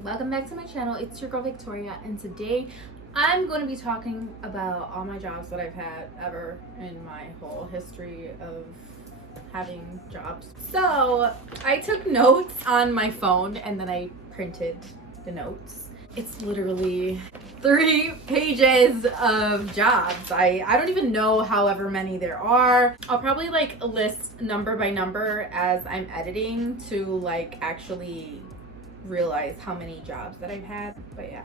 welcome back to my channel. It's your girl Victoria, and today I'm going to be talking about all my jobs that I've had ever in my whole history of having jobs. So I took notes on my phone and then I printed the notes. It's literally 3 pages of jobs. I don't even know however many there are. I'll probably like list number by number as I'm editing to like actually realize how many jobs that I've had. But yeah,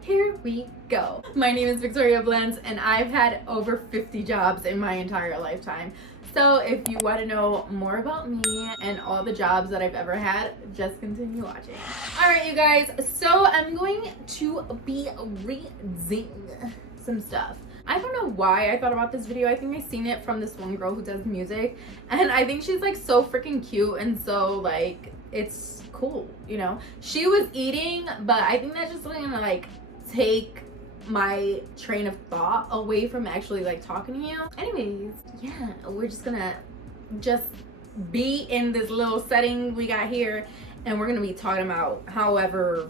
here we go. My name is Victoria Blends and I've had over 50 jobs in my entire lifetime. So if you want to know more about me and all the jobs that I've ever had, just continue watching. All right, you guys, so I'm going to be reading some stuff. I don't know why I thought about this video. I think I seen it from this one girl who does music, and I think she's like so freaking cute, and so like it's cool, you know. She was eating, but I think that's just gonna like take my train of thought away from actually like talking to you. Anyways, yeah, we're just gonna be in this little setting we got here, and we're gonna be talking about however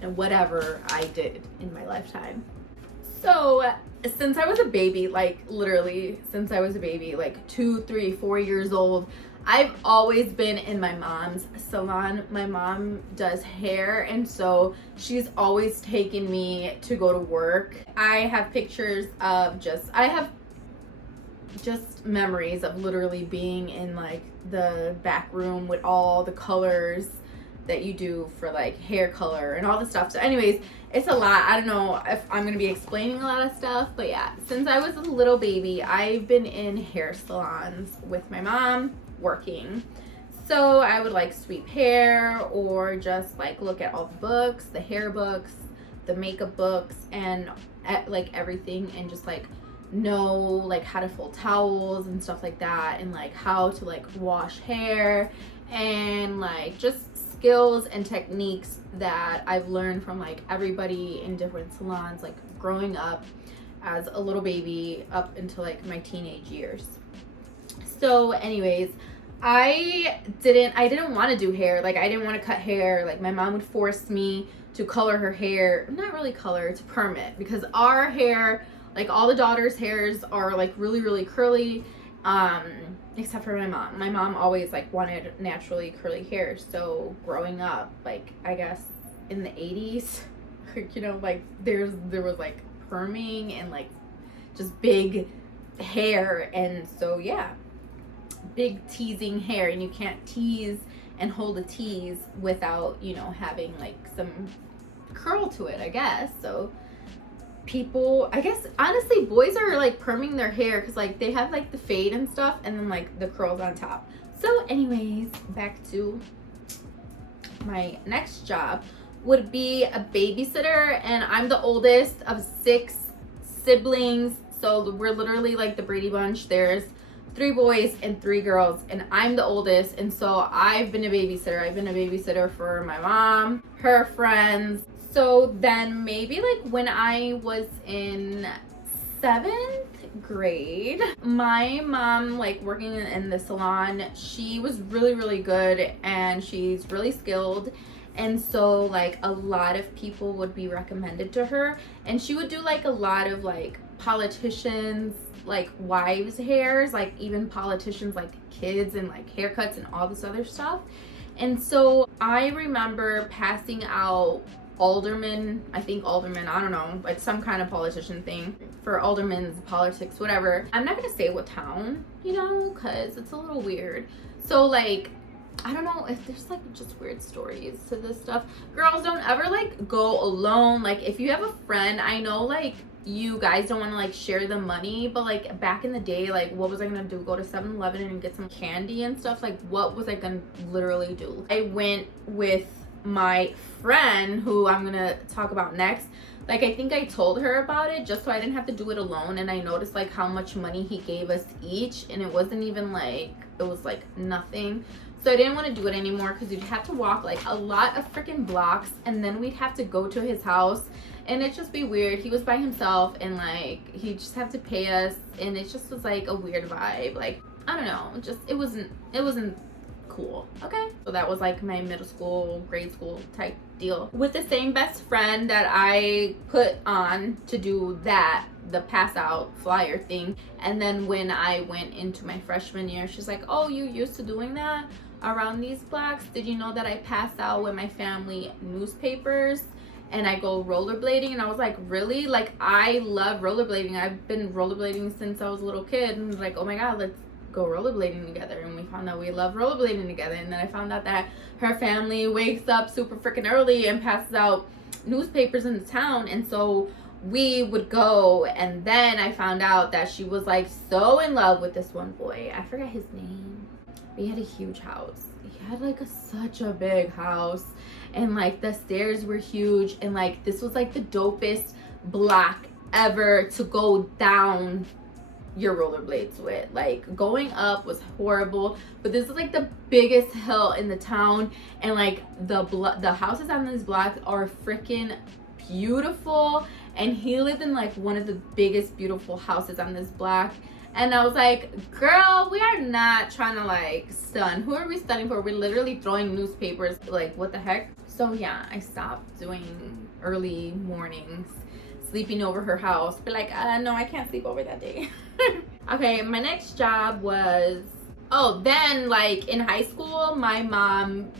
and whatever I did in my lifetime. So since I was a baby, like literally since I was a baby, like 2, 3, 4 years old, I've always been in my mom's salon. My mom does hair, and so she's always taken me to go to work. I have pictures of I have just memories of literally being in like the back room with all the colors that you do for like hair color and all the stuff. So anyways, it's a lot. I don't know if I'm gonna be explaining a lot of stuff, but yeah, since I was a little baby, I've been in hair salons with my mom working. So I would like sweep hair or just like look at all the books, the hair books, the makeup books, and like everything, and just like know like how to fold towels and stuff like that, and like how to like wash hair, and like just skills and techniques that I've learned from like everybody in different salons, like growing up as a little baby up until like my teenage years. So anyways, I didn't want to do hair. Like I didn't want to cut hair. Like my mom would force me to color her hair, not really color, to perm it, because our hair, like all the daughters' hairs are like really curly, except for my mom. My mom always like wanted naturally curly hair. So growing up, like I guess in the 80s, you know, like there was like perming and like just big hair, and so yeah, big teasing hair, and you can't tease and hold a tease without, you know, having like some curl to it, I guess. So people, I guess honestly, boys are like perming their hair because like they have like the fade and stuff, and then like the curls on top. So anyways, back to my next job would be a babysitter, and I'm the oldest of 6 siblings, so we're literally like the Brady Bunch. There's 3 boys and 3 girls, and I'm the oldest, and so I've been a babysitter. I've been a babysitter for my mom, her friends. So then maybe like when I was in 7th grade, my mom, like working in the salon, she was really good, and she's really skilled, and so like a lot of people would be recommended to her, and she would do like a lot of like politicians, like wives' hairs, like even politicians, like kids, and like haircuts and all this other stuff. And so I remember passing out alderman, I don't know, like some kind of politician thing for alderman's politics, whatever. I'm not gonna say what town, you know, because it's a little weird. So like, I don't know if there's like just weird stories to this stuff. Girls, don't ever like go alone. Like if you have a friend, I know like you guys don't want to like share the money, but like back in the day, like what was I gonna do? Go to 7-Eleven and get some candy and stuff? Like what was I gonna literally do? I went with my friend, who I'm gonna talk about next. Like I think I told her about it just so I didn't have to do it alone, and I noticed like how much money he gave us each, and it wasn't even like, it was like nothing. So I didn't want to do it anymore because you'd have to walk like a lot of freaking blocks, and then we'd have to go to his house, and it'd just be weird. He was by himself, and like he'd just have to pay us, and it just was like a weird vibe. Like I don't know, just it wasn't cool. Okay, so that was like my middle school, grade school type deal. With the same best friend that I put on to do that, the pass out flyer thing, and then when I went into my freshman year, she's like, oh, you used to doing that around these blocks? Did you know that I pass out with my family newspapers and I go rollerblading? And I was like, really? Like, I love rollerblading. I've been rollerblading since I was a little kid. And like, oh my god, let's go rollerblading together. And we found out we love rollerblading together. And then I found out that her family wakes up super freaking early and passes out newspapers in the town. And so we would go, and then I found out that she was like so in love with this one boy. I forgot his name. He had a huge house. He had like such a big house, and like the stairs were huge, and like this was like the dopest block ever to go down your rollerblades with. Like, going up was horrible, but this is like the biggest hill in the town, and like the houses on this block are freaking beautiful. And he lived in like one of the biggest beautiful houses on this block. And I was like, girl, we are not trying to like stun. Who are we stunning for? We're literally throwing newspapers. Like, what the heck? So yeah, I stopped doing early mornings, sleeping over her house. But like, no, I can't sleep over that day. Okay, my next job was, then like in high school, my mom,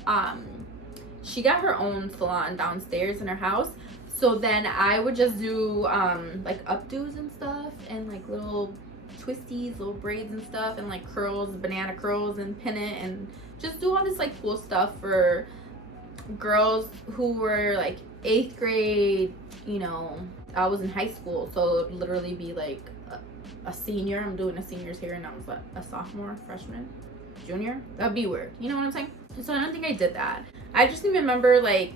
she got her own salon downstairs in her house. So then I would just do like updos and stuff, and like little twisties, little braids and stuff, and like curls, banana curls, and pin it, and just do all this like cool stuff for girls who were like 8th grade. You know, I was in high school, so it would literally be like a senior. I'm doing a senior's here, and I was like a sophomore, freshman, junior. That'd be weird. You know what I'm saying? So I don't think I did that. I just even remember like,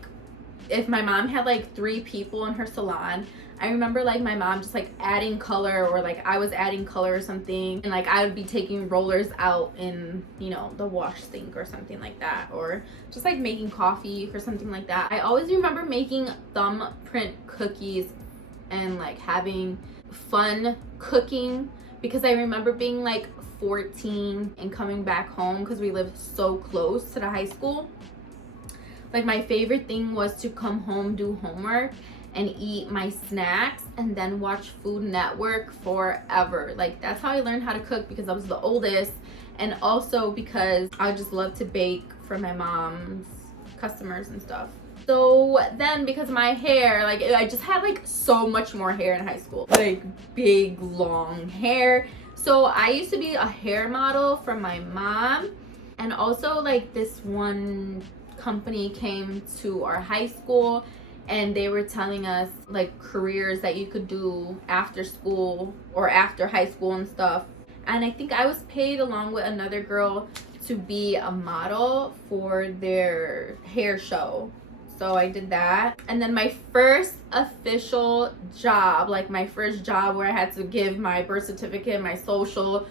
if my mom had like 3 people in her salon, I remember like my mom just like adding color, or like I was adding color or something, and like I would be taking rollers out in, you know, the wash sink or something like that, or just like making coffee or something like that. I always remember making thumbprint cookies and like having fun cooking, because I remember being like 14 and coming back home because we lived so close to the high school. Like, my favorite thing was to come home, do homework, and eat my snacks, and then watch Food Network forever. Like, that's how I learned how to cook, because I was the oldest, and also because I just love to bake for my mom's customers and stuff. So then, because my hair, like, I just had like so much more hair in high school, like big long hair. So I used to be a hair model for my mom, and also like this one company came to our high school, and they were telling us like careers that you could do after school or after high school and stuff. And I think I was paid along with another girl to be a model for their hair show. So I did that. And then my first official job, like my first job where I had to give my birth certificate, my social,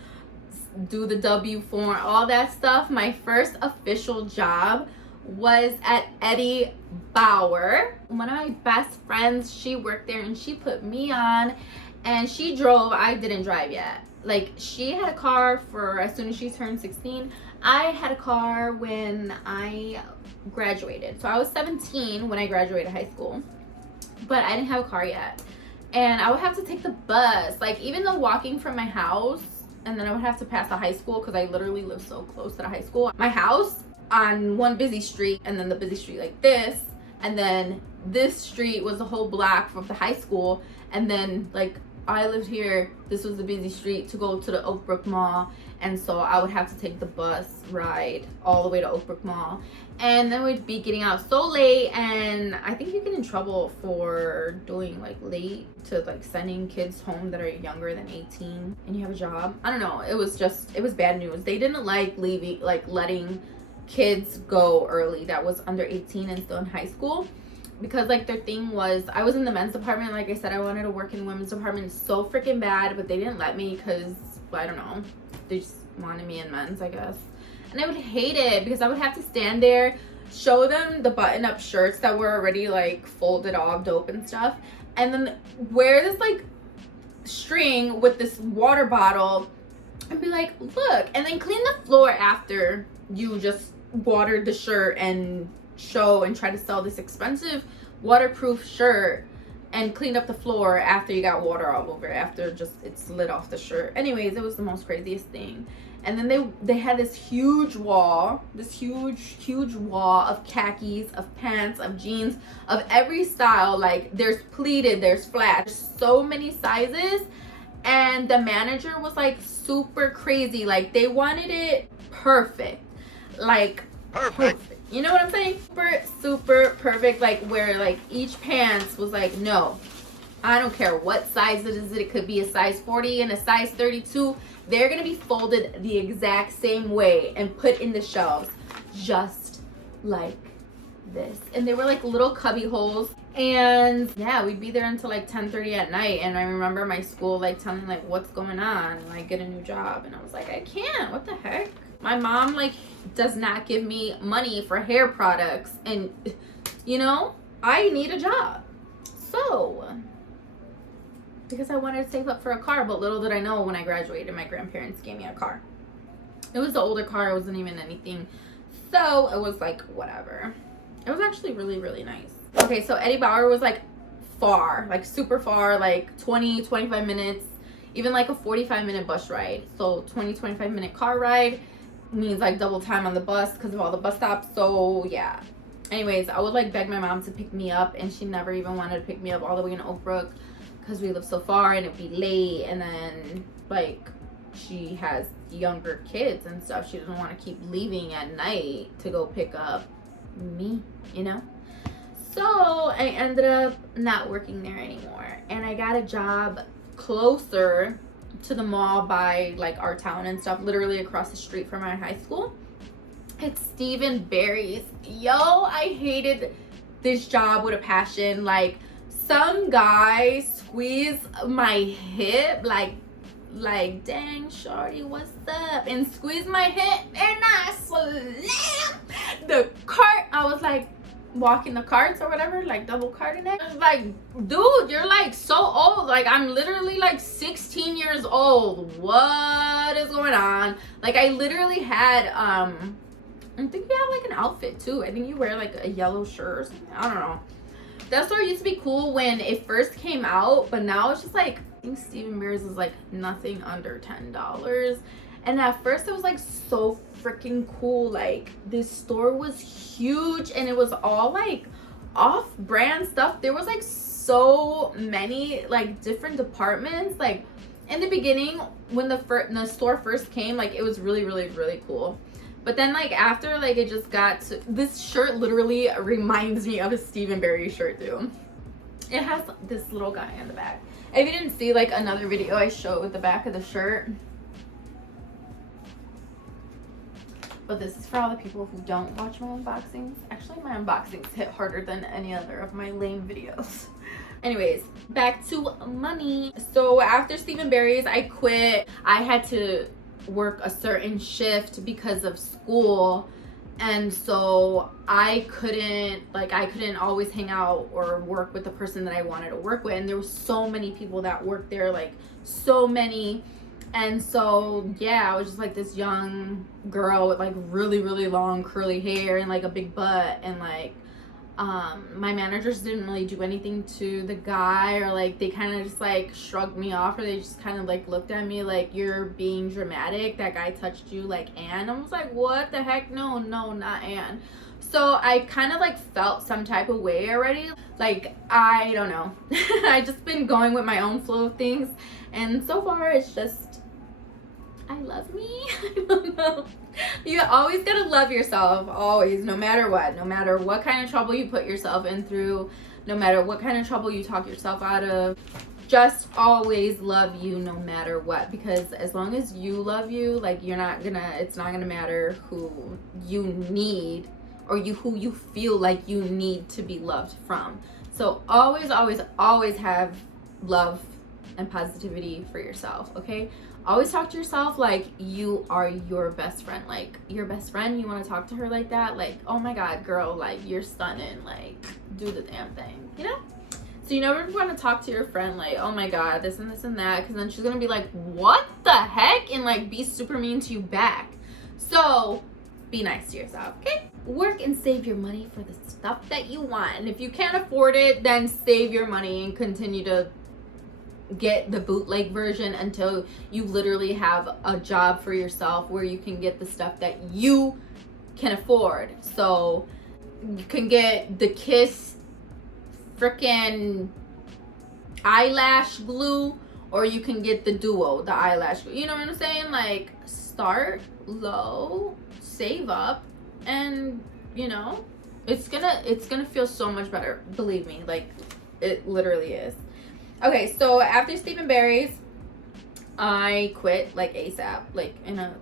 do the W form, all that stuff, my first official job was at Eddie Bauer. One of my best friends, she worked there, and she put me on, and she drove. I didn't drive yet. Like, she had a car for as soon as she turned 16. I had a car when I graduated. So I was 17 when I graduated high school, but I didn't have a car yet. And I would have to take the bus, like, even though walking from my house, and then I would have to pass the high school, because I literally live so close to the high school. My house on one busy street, and then the busy street like this, and then this street was the whole block from the high school, and then like I lived here, this was the busy street to go to the Oakbrook Mall, and so I would have to take the bus ride all the way to Oakbrook Mall, and then we'd be getting out so late. And I think you get in trouble for doing like late to like sending kids home that are younger than 18 and you have a job. I don't know, it was bad news. They didn't like letting kids go early that was under 18 and still in high school, because like their thing was, I was in the men's department. Like I said, I wanted to work in the women's department so freaking bad, but they didn't let me because, I don't know, they just wanted me in men's, I guess. And I would hate it because I would have to stand there, show them the button-up shirts that were already like folded all dope and stuff, and then wear this like string with this water bottle and be like, look, and then clean the floor after you just watered the shirt and show and try to sell this expensive waterproof shirt and cleaned up the floor after you got water all over it, after just it slid off the shirt. Anyways, it was the most craziest thing. And then they had this huge wall of khakis, of pants, of jeans, of every style. Like there's pleated, there's flat, so many sizes. And the manager was like super crazy. Like they wanted it perfect. Like perfect. You know what I'm saying? Super perfect. Like where like each pants was like, no, I don't care what size it is. It could be a size 40 and a size 32. They're gonna be folded the exact same way and put in the shelves just like this. And they were like little cubby holes. And yeah, we'd be there until like 10:30 at night. And I remember my school like telling like, what's going on? Like get a new job. And I was like, I can't, what the heck? My mom like does not give me money for hair products. And you know, I need a job. So because I wanted to save up for a car, but little did I know when I graduated, my grandparents gave me a car. It was an older car, it wasn't even anything. So it was like, whatever. It was actually really, really nice. Okay, so Eddie Bauer was like far, like super far, like 20, 25 minutes, even like a 45-minute bus ride. So 20, 25-minute car ride means like double time on the bus because of all the bus stops. So yeah. Anyways, I would like beg my mom to pick me up, and she never even wanted to pick me up all the way in Oak Brook, because we live so far and it'd be late. And then like she has younger kids and stuff, she doesn't want to keep leaving at night to go pick up me, you know. So I ended up not working there anymore, and I got a job closer to the mall by like our town and stuff, literally across the street from my high school. It's Steve & Barry's. Yo, I hated this job with a passion. Like some guy squeezed my hip, like dang shorty, what's up, and squeezed my hip, and I slammed the cart. I was like walking the carts or whatever, like double carting it. I was like, dude, you're like so old. Like I'm literally like 16 years old. What is going on? Like I literally had I think you have like an outfit too. I think you wear like a yellow shirt or something. I don't know. That store used to be cool when it first came out, but now it's just like, I think Steve & Barry's is like nothing under $10. And at first it was like so freaking cool. Like this store was huge and it was all like off-brand stuff. There was like so many like different departments. Like in the beginning when the store first came, like it was really, really, really cool. But then like after, like it just got to, this shirt literally reminds me of a Steve & Barry shirt too. It has this little guy on the back. If you didn't see like another video I showed with the back of the shirt. But this is for all the people who don't watch my unboxings. Actually, my unboxings hit harder than any other of my lame videos. Anyways, back to money. So after Steve & Barry's, I quit. I had to work a certain shift because of school, and so I couldn't always hang out or work with the person that I wanted to work with. And there were so many people that worked there, like so many. And so yeah, I was just like this young girl with like really, really long curly hair and like a big butt, and like my managers didn't really do anything to the guy, or like they kind of just like shrugged me off, or they just kind of like looked at me like, you're being dramatic, that guy touched you like Anne. I was like, what the heck? No, not Anne. So I kind of like felt some type of way already. Like I don't know. I just been going with my own flow of things, and so far it's just, I love me. I don't know. You always gotta love yourself, always, no matter what kind of trouble you put yourself in through, no matter what kind of trouble you talk yourself out of. Just always love you no matter what, because as long as you love you, like it's not gonna matter who you need or who you feel like you need to be loved from. So always have love and positivity for yourself, okay? Always talk to yourself like you are your best friend. Like your best friend, you want to talk to her like that, like, oh my god, girl, like you're stunning, like do the damn thing, you know? So you never want to talk to your friend like, oh my god, this and this and that, because then she's gonna be like, what the heck, and like be super mean to you back. So be nice to yourself, okay? Work and save your money for the stuff that you want. And if you can't afford it, then save your money and continue to get the bootleg version until you literally have a job for yourself where you can get the stuff that you can afford. So you can get the Kiss freaking eyelash glue, or you can get the Duo, the eyelash glue. You know what I'm saying? Like, start low, save up, and you know, it's gonna feel so much better. Believe me, like, it literally is. Okay, so after Steve and Barry's, I quit like ASAP, like in a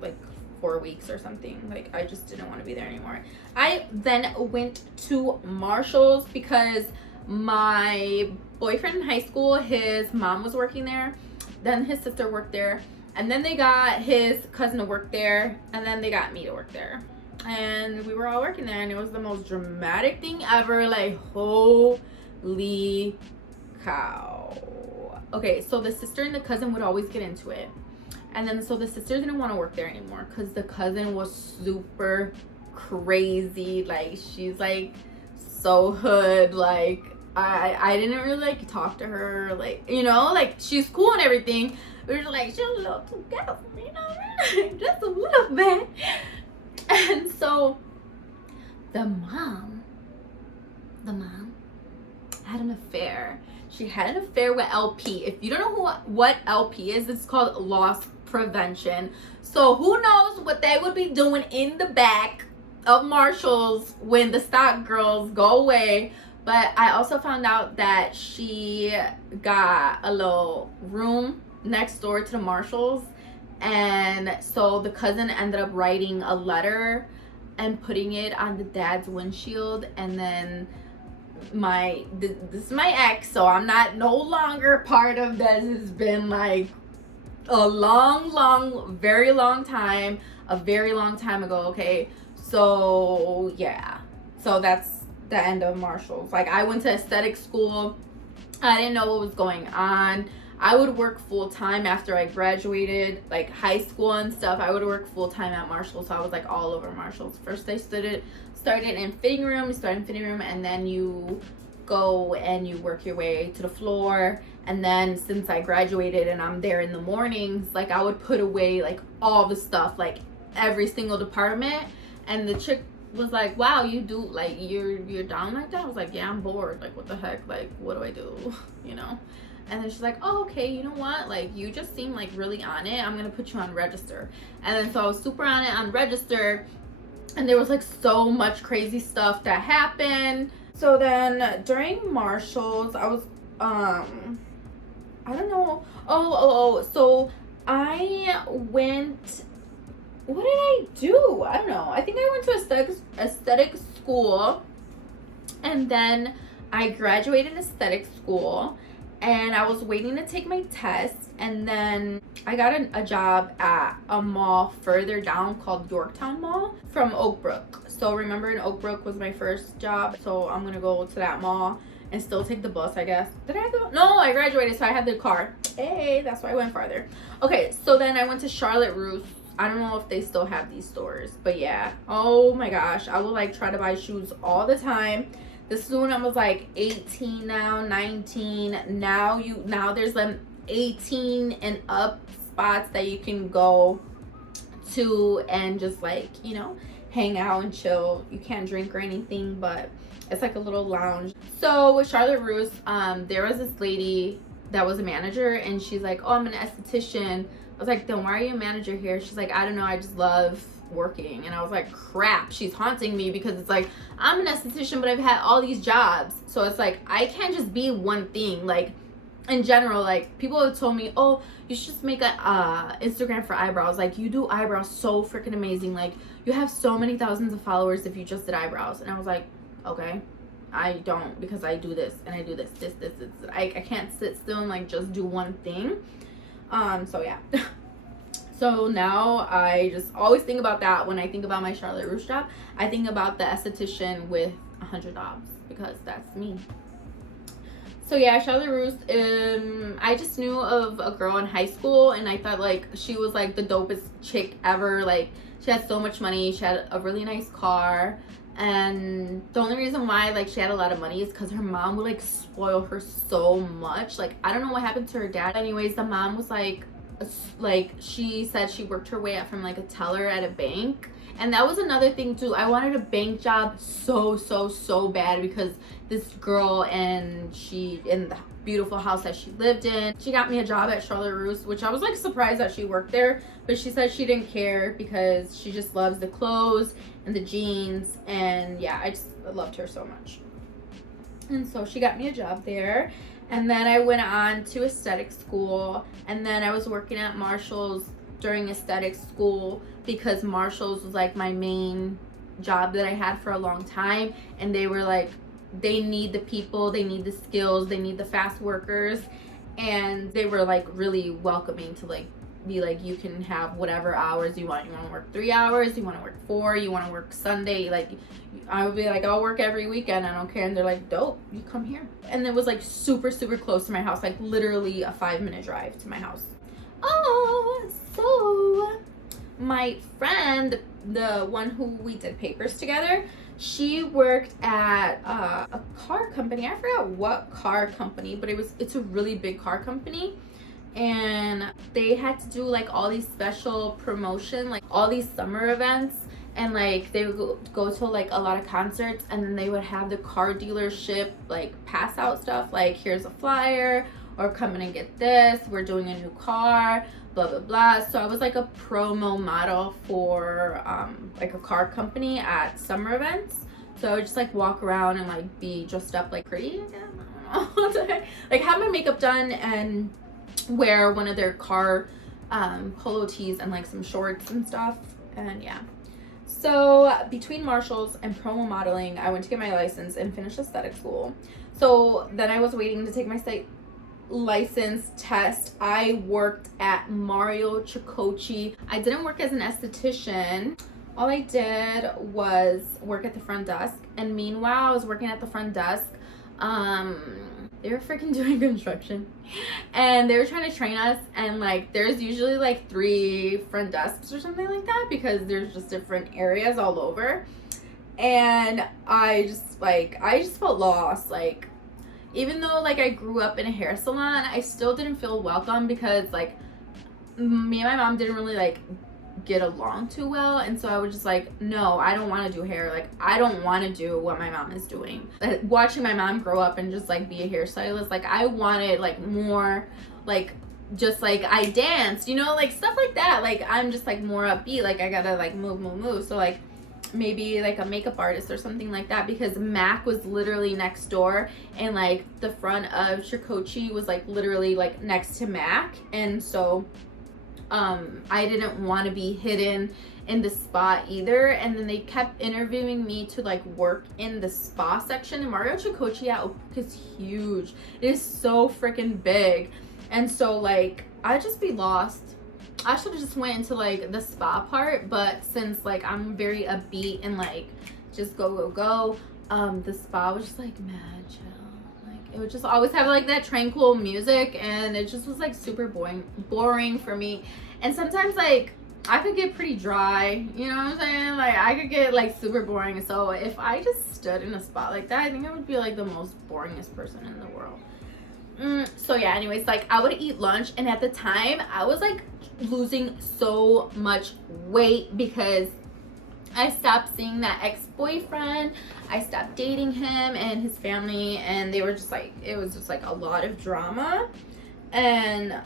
4 weeks or something. Like, I just didn't want to be there anymore. I then went to Marshall's because my boyfriend in high school, his mom was working there, then his sister worked there, and then they got his cousin to work there, and then they got me to work there, and we were all working there, and it was the most dramatic thing ever. Like, holy cow. Okay, so the sister and the cousin would always get into it, and then so the sister didn't want to work there anymore because the cousin was super crazy. Like, she's like so hood. Like, I didn't really like talk to her, like, you know, like, she's cool and everything. We were just like, she's a little too ghetto, you know, just a little bit. And so the mom had an affair. She had an affair with LP. If you don't know what LP is, it's called loss prevention. So who knows what they would be doing in the back of Marshall's when the stock girls go away. But I also found out that she got a little room next door to the Marshalls, and so the cousin ended up writing a letter and putting it on the dad's windshield. And then this is my ex, so I'm no longer part of this. It's been like a very long time ago. Okay, so yeah, so that's the end of Marshall's. Like, I went to aesthetic school. I didn't know what was going on. I would work full-time after I graduated, like high school and stuff. I would work full-time at Marshall's, so I was like all over Marshall's. First I started in fitting room, and then you go and you work your way to the floor. And then since I graduated and I'm there in the mornings, like, I would put away like all the stuff, like every single department. And the chick was like, wow, you do, like, you're down like that? I was like, yeah, I'm bored. Like, what the heck? Like, what do I do? You know? And then she's like, oh, okay, you know what? Like, you just seem like really on it. I'm gonna put you on register. And then so I was super on it on register. And there was like so much crazy stuff that happened. So then during Marshall's, I was, I don't know. So I went, what did I do? I don't know. I think I went to aesthetic school, and then I graduated aesthetic school, and I was waiting to take my test, and then I got a job at a mall further down called Yorktown Mall from Oak Brook. So remember, in Oak Brook was my first job, so I'm gonna go to that mall and still take the bus, I guess. Did I go? No, I graduated, so I had the car. Hey, that's why I went farther. Okay, so then I went to Charlotte Russe. I don't know if they still have these stores, but yeah. Oh my gosh, I will like try to buy shoes all the time. This is when I was like 18 now, 19. Now there's like 18 and up spots that you can go to and just like, you know, hang out and chill. You can't drink or anything, but it's like a little lounge. So with Charlotte Russe, there was this lady that was a manager, and she's like, oh, I'm an esthetician. I was like, then why are you a manager here? She's like, I don't know, I just love working. And I was like, crap, she's haunting me, because it's like, I'm an esthetician, but I've had all these jobs. So it's like, I can't just be one thing. Like, in general, like, people have told me, oh, you should just make a Instagram for eyebrows. Like, you do eyebrows so freaking amazing. Like, you have so many thousands of followers if you just did eyebrows. And I was like, okay, I don't, because I do this and I do this. I can't sit still and like just do one thing. So yeah. So now I just always think about that when I think about my Charlotte Russe job. I think about the esthetician with 100 jobs, because that's me. So yeah, Charlotte Russe, I just knew of a girl in high school, and I thought like she was like the dopest chick ever. Like, She had so much money. She had a really nice car. And the only reason why like she had a lot of money is because her mom would like spoil her so much. Like, I don't know what happened to her dad. Anyways, the mom was like she said she worked her way up from like a teller at a bank. And that was another thing too. I wanted a bank job so bad because this girl, and she, in the beautiful house that she lived in, she got me a job at Charlotte Russe, which I was like surprised that she worked there, but she said she didn't care because she just loves the clothes and the jeans. And yeah, I just loved her so much. And so she got me a job there. And then I went on to aesthetic school, and then I was working at Marshall's during aesthetic school because Marshall's was like my main job that I had for a long time. And they were like, they need the people, they need the skills, they need the fast workers. And they were like really welcoming to like be like, you can have whatever hours you want. You want to work 3 hours, you want to work 4, you want to work Sunday. Like, I would be like, I'll work every weekend, I don't care. And they're like, dope, you come here. And it was like super close to my house, like literally a 5-minute drive to my house. Oh, so my friend, the one who we did papers together, she worked at a car company. I forgot what car company, but it's a really big car company. And they had to do like all these special promotion, like all these summer events, and like they would go to like a lot of concerts, and then they would have the car dealership like pass out stuff like, here's a flyer, or come in and get this, we're doing a new car, blah blah blah. So I was like a promo model for like a car company at summer events. So I would just like walk around and like be dressed up like pretty, I don't know, like have my makeup done and wear one of their car polo tees and like some shorts and stuff. And yeah, so between Marshall's and promo modeling, I went to get my license and finish aesthetic school. So then I was waiting to take my state license test. I worked at Mario Ciccocci. I didn't work as an esthetician. All I did was work at the front desk, and meanwhile I was working at the front desk, they were freaking doing construction, and they were trying to train us, and like there's usually like 3 front desks or something like that because there's just different areas all over. And I just felt lost. Like, even though like I grew up in a hair salon, I still didn't feel welcome because like me and my mom didn't really like get along too well. And so I was just like, no, I don't want to do hair. Like, I don't want to do what my mom is doing. Watching my mom grow up and just like be a hairstylist, like I wanted like more like just like I danced, you know, like stuff like that. Like I'm just like more upbeat, like I gotta like move. So like maybe like a makeup artist or something like that, because Mac was literally next door, and like the front of Ciccocci was like literally like next to Mac. And so I didn't want to be hidden in the spa either. And then they kept interviewing me to like work in the spa section. And Mario Ciccocci at Oak Brook is huge. It is so freaking big. And so like I'd just be lost. I should have just went into like the spa part, but since like I'm very upbeat and like just go, the spa was just like mad chill. It would just always have like that tranquil music, and it just was like super boring for me. And sometimes like I could get pretty dry, you know what I'm saying? Like I could get like super boring. So if I just stood in a spot like that, I think I would be like the most boringest person in the world. So yeah, anyways, like I would eat lunch, and at the time I was like losing so much weight because I stopped seeing that ex-boyfriend. I stopped dating him and his family, and they were just like, it was just like a lot of drama. And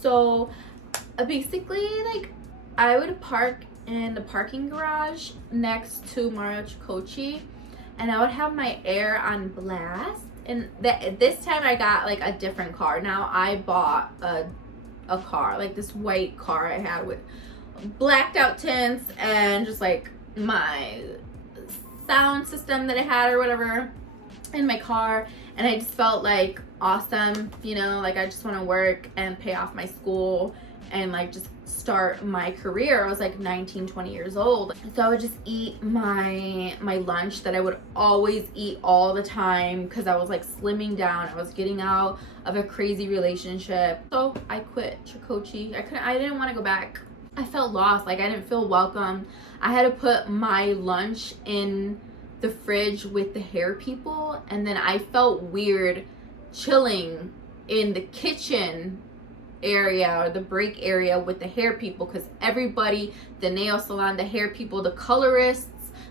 so basically like I would park in the parking garage next to Mario Ciccocci, and I would have my air on blast. And this time I got like a different car. Now I bought a car, like this white car I had with blacked out tints and just like my sound system that I had or whatever in my car. And I just felt like awesome, you know, like I just want to work and pay off my school and like just start my career. I was like 19-20 years old. So I would just eat my lunch that I would always eat all the time because I was like slimming down. I was getting out of a crazy relationship. So I quit Ciccocci. I didn't want to go back. I felt lost. Like, I didn't feel welcome. I had to put my lunch in the fridge with the hair people, and then I felt weird chilling in the kitchen area or the break area with the hair people, because everybody, the nail salon, the hair people, the colorists,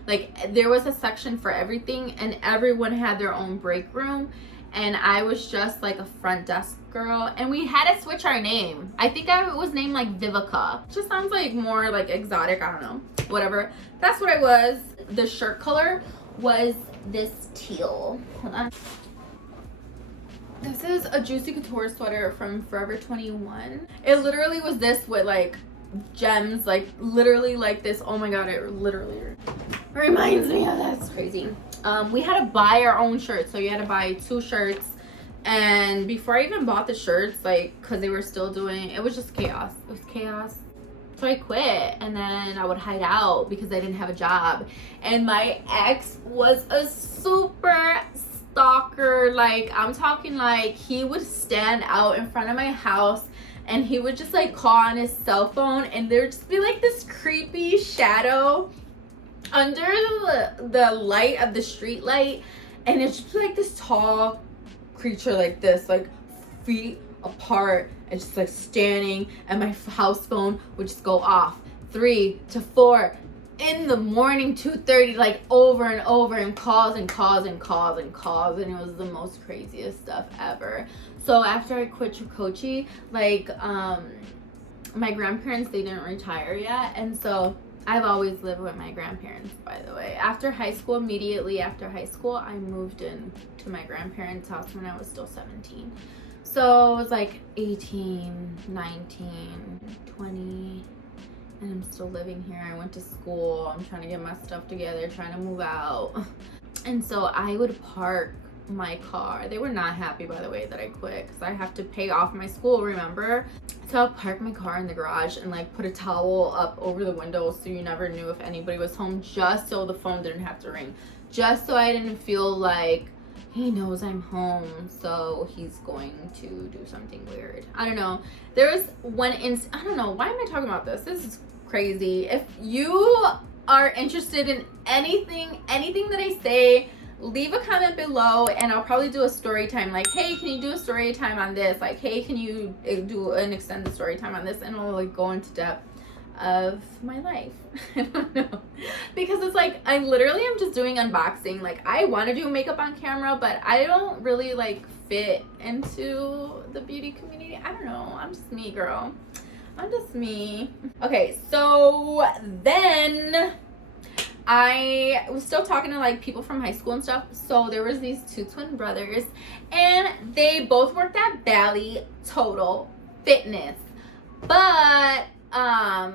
like there was a section for everything, and everyone had their own break room, and I was just like a front desk girl, and we had to switch our name. I think I was named like Vivica. Just sounds like more like exotic, I don't know, whatever. That's what I was. The shirt color was this teal. Hold on. This is a Juicy Couture sweater from Forever 21. It literally was this with like gems, like literally like this. Oh my god, it literally reminds me of that. It's crazy. We had to buy our own shirts, so you had to buy 2 shirts. And before I even bought the shirts, like, because they were still doing, it was just chaos. It was chaos. So I quit, and then I would hide out because I didn't have a job. And my ex was a super stalker. Like, I'm talking like he would stand out in front of my house and he would just like call on his cell phone, and there would just be like this creepy shadow under the light of the street light, and it's just like this tall creature like this, like feet apart, and just like standing, and my house phone would just go off 3 to 4 in the morning, 2:30, like over and over, and calls and calls and calls and calls, and it was the most craziest stuff ever. So after I quit Chicochi, like my grandparents, they didn't retire yet, and so I've always lived with my grandparents, by the way. After high school, immediately after high school, I moved in to my grandparents' house when I was still 17. So it was like 18, 19, 20, and I'm still living here. I went to school. I'm trying to get my stuff together, trying to move out. And so I would park my car. They were not happy, by the way, that I quit, because I have to pay off my school, remember? So I'll park my car in the garage and like put a towel up over the window so you never knew if anybody was home, just so the phone didn't have to ring, just so I didn't feel like he knows I'm home, so he's going to do something weird. I don't know. There was one I don't know, why am I talking about this? This is crazy. If you are interested in anything that I say, leave a comment below, and I'll probably do a story time, like, hey, can you do a story time on this? Like, hey, can you do an extended story time on this? And I'll like go into depth of my life. I don't know, because it's like I literally am just doing unboxing. Like, I want to do makeup on camera, but I don't really like fit into the beauty community. I don't know, I'm just me, girl. I'm just me. Okay, so then I was still talking to like people from high school and stuff. So there was these 2 twin brothers, and they both worked at Bally Total Fitness. But I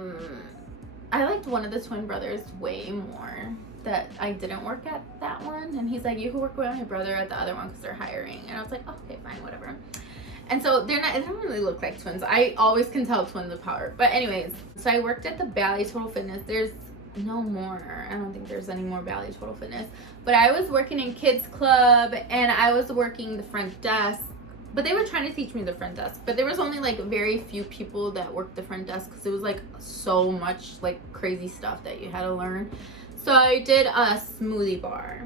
liked one of the twin brothers way more. That I didn't work at that one, and he's like, you can work with my brother at the other one because they're hiring. And I was like, oh, okay, fine, whatever. And so they don't really look like twins. I always can tell twins apart. But anyways, so I worked at the Bally Total Fitness. There's no more. I don't think there's any more Bally Total Fitness. But I was working in kids club, and I was working the front desk. But they were trying to teach me the front desk. But there was only like very few people that worked the front desk, because it was like so much like crazy stuff that you had to learn. So I did a smoothie bar.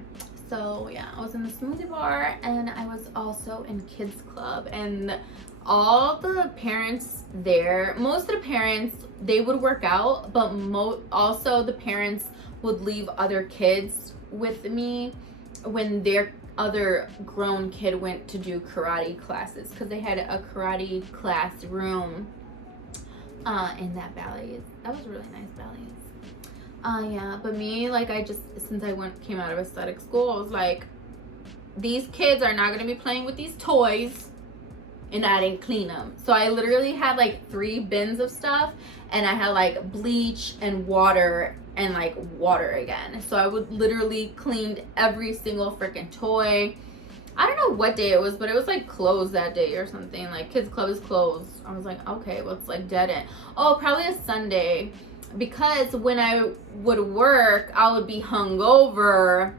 So yeah, I was in the smoothie bar, and I was also in kids club, and all the parents there, most of the parents, they would work out, but also the parents would leave other kids with me when their other grown kid went to do karate classes, because they had a karate class room in that Bally. That was a really nice Bally. Yeah, but me, like, I just, since I came out of aesthetic school, I was like, these kids are not going to be playing with these toys, and I didn't clean them. So I literally had like 3 bins of stuff, and I had like bleach and water and like water again. So I would literally cleaned every single freaking toy. I don't know what day it was, but it was like closed that day or something. Like, kids club is closed. I was like, okay, well, it's like dead end. Oh, probably a Sunday. Because when I would work, I would be hungover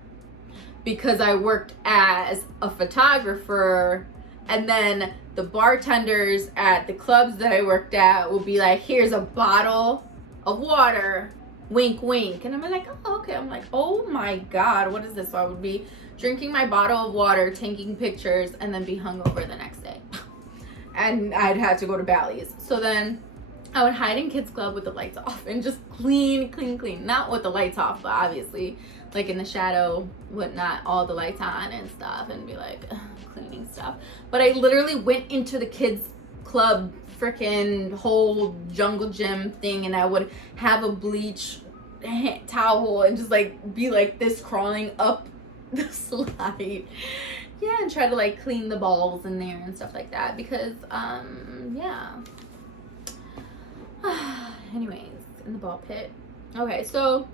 because I worked as a photographer, and then the bartenders at the clubs that I worked at would be like, here's a bottle of water, wink wink. And I'm like, oh, okay. I'm like, oh my god, what is this? So I would be drinking my bottle of water, taking pictures, and then be hungover the next day. And I'd had to go to Bally's. So then I would hide in kids club with the lights off and just clean. Not with the lights off, but obviously like in the shadow with not all the lights on and stuff, and be like cleaning stuff. But I literally went into the kids club freaking whole jungle gym thing, and I would have a bleach towel and just like be like this crawling up the slide. Yeah, and try to like clean the balls in there and stuff like that, because yeah. Anyways, in the ball pit. Okay, so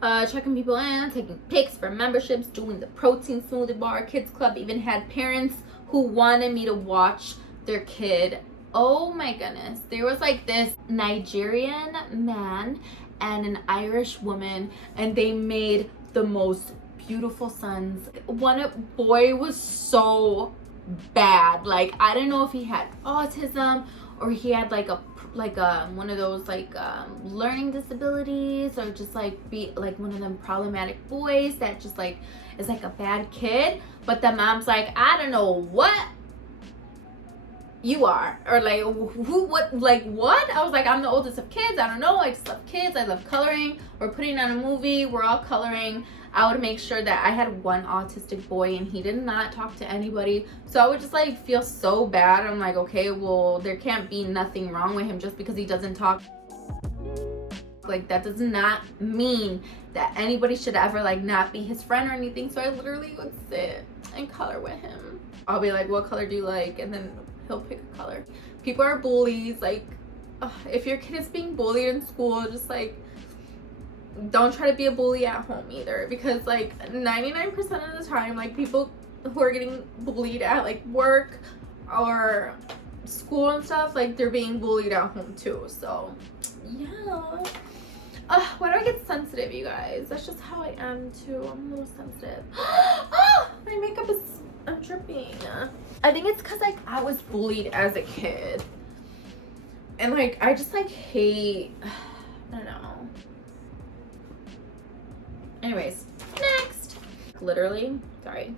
checking people in, taking pics for memberships, doing the protein smoothie bar. Kids club even had parents who wanted me to watch their kid. Oh my goodness. There was like this Nigerian man and an Irish woman, and they made the most beautiful sons. One boy was so bad. Like, I don't know if he had autism or he had like a one of those like learning disabilities, or just like be like one of them problematic boys that just like is like a bad kid. But the mom's like, I don't know what you are, or like who, what, like what? I was like, I'm the oldest of kids. I don't know. I just love kids. I love coloring. We're putting on a movie. We're all coloring. I would make sure that I had one autistic boy and he did not talk to anybody. So I would just like feel so bad. I'm like, okay, well, there can't be nothing wrong with him just because he doesn't talk. Like, that does not mean that anybody should ever like not be his friend or anything. So I literally would sit and color with him. I'll be like, what color do you like? And then he'll pick a color. People are bullies. Like, if your kid is being bullied in school, just like, don't try to be a bully at home either, because like 99% of the time, like people who are getting bullied at like work or school and stuff, like they're being bullied at home too. So yeah. Why do I get sensitive, you guys? That's just how I am too. I'm a little sensitive. My makeup is, I'm dripping. I think it's because like I was bullied as a kid, and like I just like hate, I don't know. Anyways, next. Literally, sorry.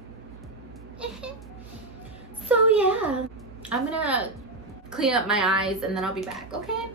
So yeah, I'm gonna clean up my eyes and then I'll be back, okay?